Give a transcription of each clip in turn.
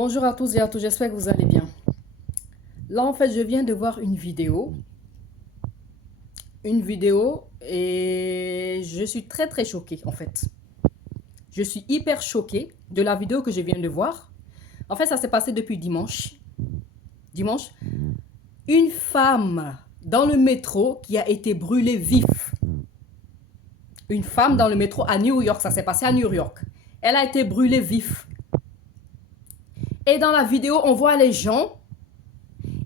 Bonjour à tous et à toutes, j'espère que vous allez bien. Là, en fait, je viens de voir une vidéo. Et je suis très choquée, en fait. Je suis hyper choquée de la vidéo que je viens de voir. En fait, ça s'est passé depuis dimanche. Dimanche, une femme dans le métro qui a été brûlée vif. Une femme dans le métro à New York, ça s'est passé à New York. Elle a été brûlée vif. Et dans la vidéo, on voit les gens,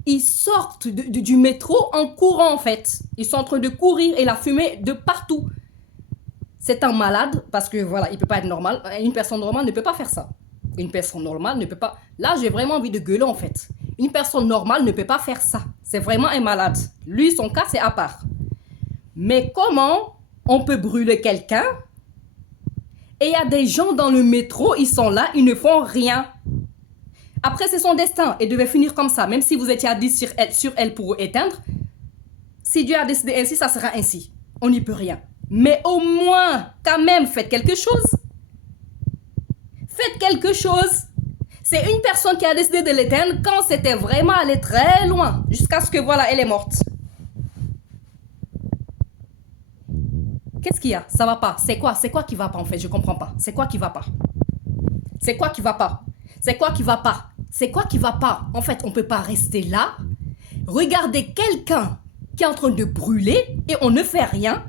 ils sortent du métro en courant en fait. Ils sont en train de courir et la fumée de partout. C'est un malade parce que voilà, il ne peut pas être normal. Une personne normale ne peut pas faire ça. Une personne normale ne peut pas... Là, j'ai vraiment envie de gueuler en fait. Une personne normale ne peut pas faire ça. C'est vraiment un malade. Lui, son cas, c'est à part. Mais comment on peut brûler quelqu'un et il y a des gens dans le métro, ils sont là, ils ne font rien. Après, c'est son destin. Elle devait finir comme ça. Même si vous étiez à 10 sur elle pour éteindre, si Dieu a décidé ainsi, ça sera ainsi. On n'y peut rien. Mais au moins, quand même, faites quelque chose. Faites quelque chose. C'est une personne qui a décidé de l'éteindre quand c'était vraiment allé très loin. Jusqu'à ce que, voilà, elle est morte. Qu'est-ce qu'il y a? Ça va pas. C'est quoi? C'est quoi qui va pas en fait? Je comprends pas. C'est quoi qui va pas? C'est quoi qui va pas? C'est quoi qui va pas? C'est quoi qui va pas? En fait, on peut pas rester là, regarder quelqu'un qui est en train de brûler et on ne fait rien.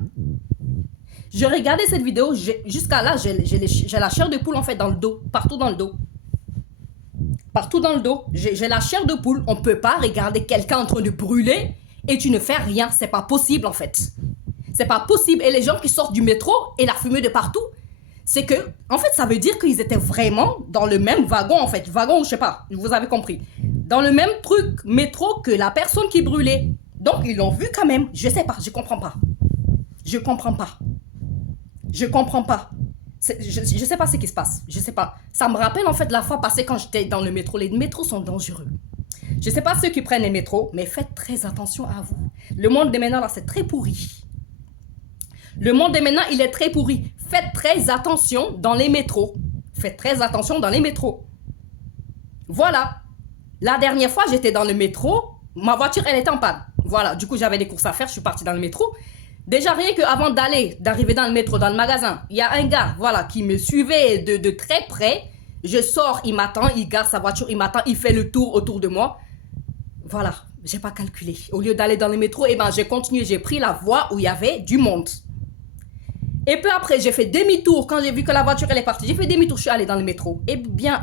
Je regardais cette vidéo, jusqu'à là, j'ai la chair de poule en fait dans le dos, partout dans le dos. Partout dans le dos, j'ai la chair de poule. On peut pas regarder quelqu'un en train de brûler et tu ne fais rien. C'est pas possible en fait. C'est pas possible. Et les gens qui sortent du métro et la fumée de partout, c'est que, en fait, ça veut dire qu'ils étaient vraiment dans le même wagon, en fait. Wagon, je sais pas, vous avez compris. Dans le même truc métro que la personne qui brûlait. Donc, ils l'ont vu quand même. Je sais pas, je comprends pas. Je comprends pas. Je comprends pas. Je sais pas ce qui se passe. Je sais pas. Ça me rappelle, en fait, la fois passée quand j'étais dans le métro. Les métros sont dangereux. Je sais pas ceux qui prennent les métros, mais faites très attention à vous. Le monde de maintenant, là, c'est très pourri. Le monde de maintenant, il est très pourri. Faites très attention dans les métros. Faites très attention dans les métros. Voilà. La dernière fois, j'étais dans le métro. Ma voiture, elle était en panne. Voilà. Du coup, j'avais des courses à faire. Je suis partie dans le métro. Déjà, rien qu'avant d'arriver dans le métro, dans le magasin, il y a un gars, voilà, qui me suivait de très près. Je sors, il m'attend, il garde sa voiture, il m'attend, il fait le tour autour de moi. Voilà. J'ai pas calculé. Au lieu d'aller dans le métro, eh ben, j'ai continué. J'ai pris la voie où il y avait du monde. Et peu après, j'ai fait demi-tour. Quand j'ai vu que la voiture, elle est partie, j'ai fait demi-tour, je suis allée dans le métro. Et bien,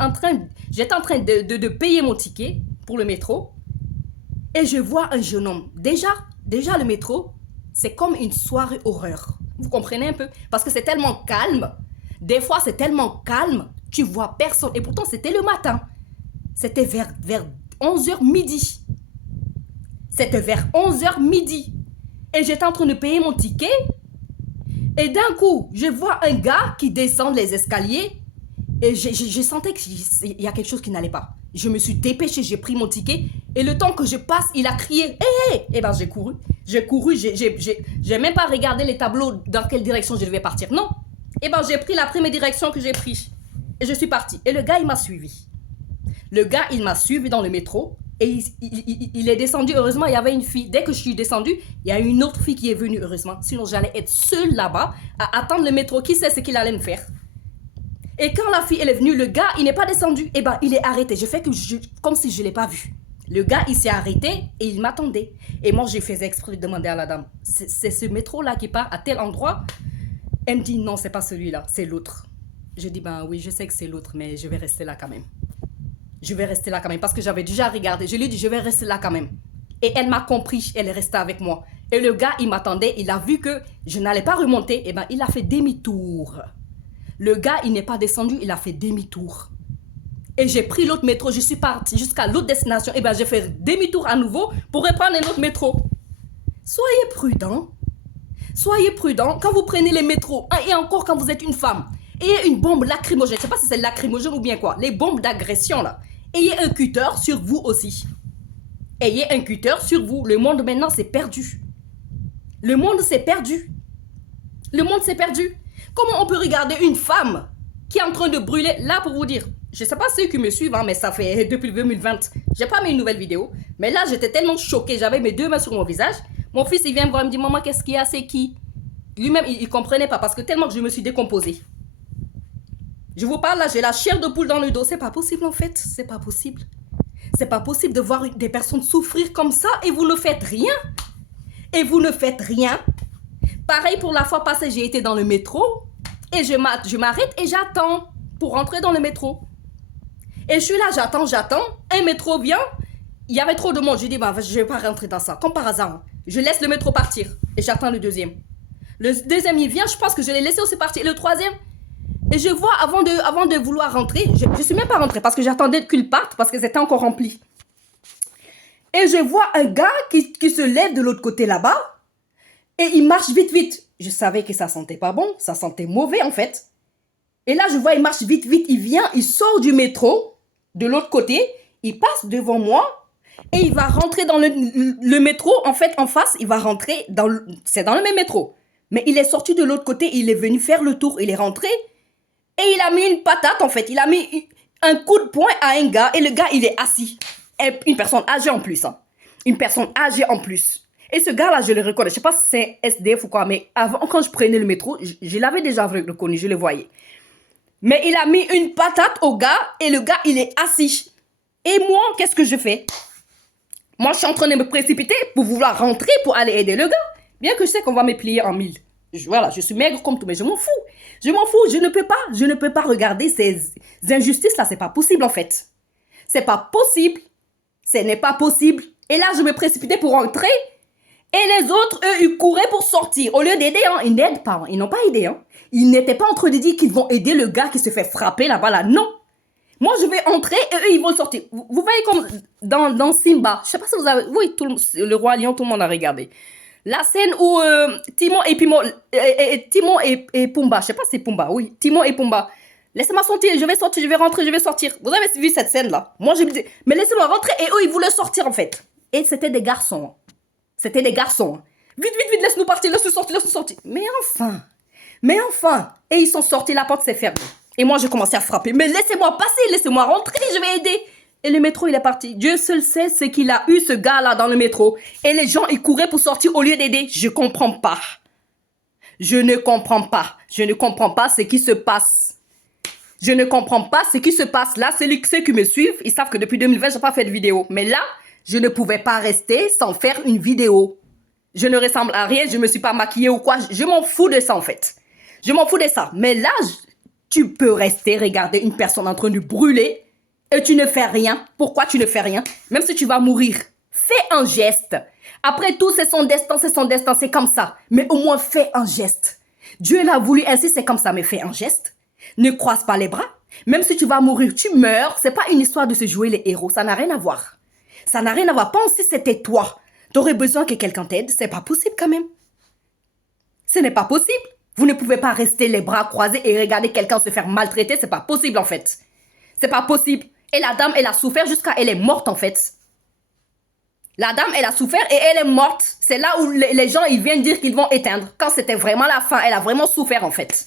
j'étais en train de payer mon ticket pour le métro. Et je vois un jeune homme. Déjà le métro, c'est comme une soirée horreur. Vous comprenez un peu? Parce que c'est tellement calme. Des fois, c'est tellement calme, tu vois personne. Et pourtant, c'était le matin. C'était vers 11h midi. C'était vers 11h midi. Et j'étais en train de payer mon ticket. Et d'un coup, je vois un gars qui descend les escaliers et je sentais qu'il y a quelque chose qui n'allait pas. Je me suis dépêchée, j'ai pris mon ticket et le temps que je passe, il a crié « Hé !» Et ben j'ai couru, j'ai même pas regardé les tableaux dans quelle direction je devais partir. Non. Et ben j'ai pris la première direction que j'ai prise et je suis partie. Et le gars, il m'a suivi. Le gars, il m'a suivi dans le métro. Et il est descendu, heureusement, il y avait une fille. Dès que je suis descendue, il y a une autre fille qui est venue, heureusement. Sinon, j'allais être seule là-bas à attendre le métro. Qui sait ce qu'il allait me faire? Et quand la fille, elle est venue, le gars, il n'est pas descendu. Et ben, il est arrêté. J'ai fait comme si je ne l'ai pas vu. Le gars, il s'est arrêté et il m'attendait. Et moi, j'ai fait exprès de demander à la dame, c'est ce métro-là qui part à tel endroit? Elle me dit, non, c'est pas celui-là, c'est l'autre. Je dis, ben oui, je sais que c'est l'autre, mais je vais rester là quand même. Je vais rester là quand même parce que j'avais déjà regardé. Je lui ai dit, je vais rester là quand même. Et elle m'a compris, elle est restée avec moi. Et le gars, il m'attendait, il a vu que je n'allais pas remonter. Et ben, il a fait demi-tour. Le gars, il n'est pas descendu, il a fait demi-tour. Et j'ai pris l'autre métro, je suis partie jusqu'à l'autre destination. Et ben, j'ai fait demi-tour à nouveau pour reprendre un autre métro. Soyez prudents. Soyez prudents quand vous prenez les métros. Et encore quand vous êtes une femme. Ayez une bombe lacrymogène. Je ne sais pas si c'est lacrymogène ou bien quoi. Les bombes d'agression là. Ayez un cutter sur vous aussi. Ayez un cutter sur vous. Le monde maintenant s'est perdu. Le monde s'est perdu. Le monde s'est perdu. Comment on peut regarder une femme qui est en train de brûler? Là, pour vous dire, Je sais pas ceux qui me suivent, hein, mais ça fait depuis 2020. J'ai pas mis une nouvelle vidéo. Mais là, j'étais tellement choquée. J'avais mes deux mains sur mon visage. Mon fils, il vient me voir, il me dit, maman, qu'est-ce qu'il y a, c'est qui? Lui-même, il comprenait pas parce que tellement que je me suis décomposée. Je vous parle là, j'ai la chair de poule dans le dos. C'est pas possible en fait. C'est pas possible. C'est pas possible de voir des personnes souffrir comme ça et vous ne faites rien. Et vous ne faites rien. Pareil pour la fois passée, j'ai été dans le métro et je m'arrête et j'attends pour rentrer dans le métro. Et je suis là, j'attends. Un métro vient. Il y avait trop de monde. Je dis, bah, je vais pas rentrer dans ça. Comme par hasard. Hein. Je laisse le métro partir et j'attends le deuxième. Le deuxième, il vient. Je pense que je l'ai laissé aussi partir. Le troisième, et je vois, avant de vouloir rentrer, je suis même pas rentrée parce que j'attendais qu'il parte parce que c'était encore rempli. Et je vois un gars qui se lève de l'autre côté là-bas et il marche vite. Je savais que ça sentait pas bon, ça sentait mauvais en fait. Et là, je vois, il marche vite, il vient, il sort du métro de l'autre côté, il passe devant moi et il va rentrer dans le métro. En fait, en face, il va rentrer c'est dans le même métro. Mais il est sorti de l'autre côté, il est venu faire le tour, il est rentré. Et il a mis une patate, en fait. Il a mis un coup de poing à un gars. Et le gars, il est assis. Et une personne âgée en plus. Hein. Une personne âgée en plus. Et ce gars-là, je le reconnais. Je ne sais pas si c'est SDF ou quoi. Mais avant, quand je prenais le métro, je l'avais déjà reconnu. Je le voyais. Mais il a mis une patate au gars. Et le gars, il est assis. Et moi, qu'est-ce que je fais? Moi, je suis en train de me précipiter pour vouloir rentrer, pour aller aider le gars. Bien que je sais qu'on va me plier en mille. Voilà, je suis maigre comme tout, mais je m'en fous. Je ne peux pas regarder ces injustices-là. C'est pas possible, en fait. C'est pas possible. Ce n'est pas possible. Et là, je me précipitais pour rentrer. Et les autres, eux, ils couraient pour sortir. Au lieu d'aider, hein, ils n'aident pas. Hein. Ils n'ont pas aidé. Hein. Ils n'étaient pas en train de dire qu'ils vont aider le gars qui se fait frapper là-bas, là. Non. Moi, je vais entrer et eux, ils vont sortir. Vous voyez comme dans Simba. Je sais pas si vous avez... Oui, le Roi Lion, tout le monde a regardé. La scène où Timon et Pumba, je sais pas si c'est Pumba, oui, Timon et Pumba. Laissez-moi sortir, je vais sortir, je vais rentrer, je vais sortir. Vous avez vu cette scène-là? Moi, je me dis, mais laissez-moi rentrer. Et eux, ils voulaient sortir, en fait. Et c'était des garçons. C'était des garçons. Vite, laisse-nous partir, laisse-nous sortir. Mais enfin. Et ils sont sortis, la porte s'est fermée. Et moi, j'ai commencé à frapper. Mais laissez-moi passer, laissez-moi rentrer, je vais aider. Et le métro, il est parti. Dieu seul sait ce qu'il a eu, ce gars-là, dans le métro. Et les gens, ils couraient pour sortir au lieu d'aider. Je comprends pas. Je ne comprends pas ce qui se passe. Je ne comprends pas ce qui se passe. Là, ceux qui me suivent, ils savent que depuis 2020, je n'ai pas fait de vidéo. Mais là, je ne pouvais pas rester sans faire une vidéo. Je ne ressemble à rien, je ne me suis pas maquillée ou quoi. Je m'en fous de ça, en fait. Je m'en fous de ça. Mais là, tu peux rester regarder une personne en train de brûler et tu ne fais rien. Pourquoi tu ne fais rien? Même si tu vas mourir, fais un geste. Après tout, c'est son destin, c'est comme ça. Mais au moins, fais un geste. Dieu l'a voulu ainsi, c'est comme ça, mais fais un geste. Ne croise pas les bras. Même si tu vas mourir, tu meurs. C'est pas une histoire de se jouer les héros, ça n'a rien à voir. Ça n'a rien à voir. Pense si c'était toi. T'aurais besoin que quelqu'un t'aide, c'est pas possible quand même. Ce n'est pas possible. Vous ne pouvez pas rester les bras croisés et regarder quelqu'un se faire maltraiter, c'est pas possible en fait. C'est pas possible. Et la dame, elle a souffert jusqu'à elle est morte en fait. La dame, elle a souffert et elle est morte. C'est là où les gens, ils viennent dire qu'ils vont éteindre. Quand c'était vraiment la fin, elle a vraiment souffert en fait.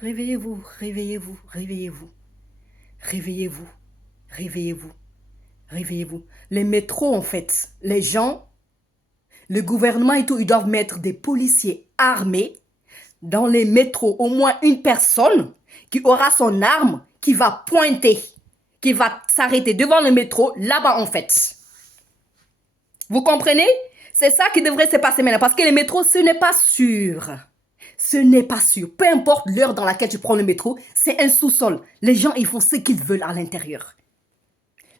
Réveillez-vous, réveillez-vous, réveillez-vous. Réveillez-vous, réveillez-vous, réveillez-vous. Les métros en fait, les gens, le gouvernement et tout, ils doivent mettre des policiers armés dans les métros, au moins une personne qui aura son arme, qui va pointer, qui va s'arrêter devant le métro, là-bas en fait. Vous comprenez? C'est ça qui devrait se passer maintenant, parce que les métros, ce n'est pas sûr. Ce n'est pas sûr. Peu importe l'heure dans laquelle tu prends le métro, c'est un sous-sol. Les gens, ils font ce qu'ils veulent à l'intérieur.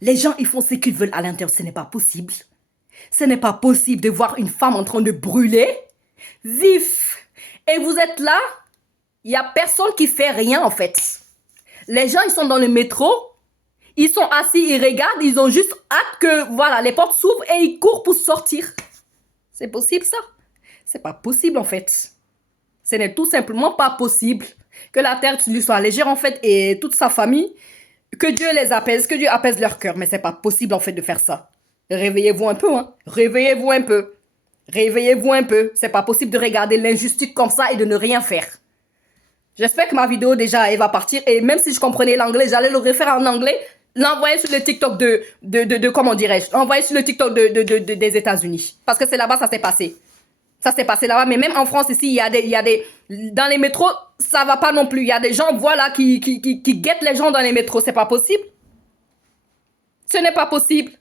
Les gens, ils font ce qu'ils veulent à l'intérieur. Ce n'est pas possible. Ce n'est pas possible de voir une femme en train de brûler, vif. Et vous êtes là, il n'y a personne qui fait rien en fait. Les gens, ils sont dans le métro, ils sont assis, ils regardent, ils ont juste hâte que, voilà, les portes s'ouvrent et ils courent pour sortir. C'est possible ça? C'est pas possible en fait. Ce n'est tout simplement pas possible que la terre lui soit légère en fait et toute sa famille, que Dieu les apaise, que Dieu apaise leur cœur. Mais c'est pas possible en fait de faire ça. Réveillez-vous un peu, hein. Réveillez-vous un peu. Réveillez-vous un peu. C'est pas possible de regarder l'injustice comme ça et de ne rien faire. J'espère que ma vidéo déjà elle va partir et même si je comprenais l'anglais, j'allais le refaire en anglais, l'envoyer sur le TikTok comment dirais-je, l'envoyer sur le TikTok des États-Unis. Parce que c'est là-bas ça s'est passé. Ça s'est passé là-bas, mais même en France ici, il y a des, dans les métros, ça va pas non plus. Il y a des gens, voilà, qui guettent les gens dans les métros. C'est pas possible. Ce n'est pas possible.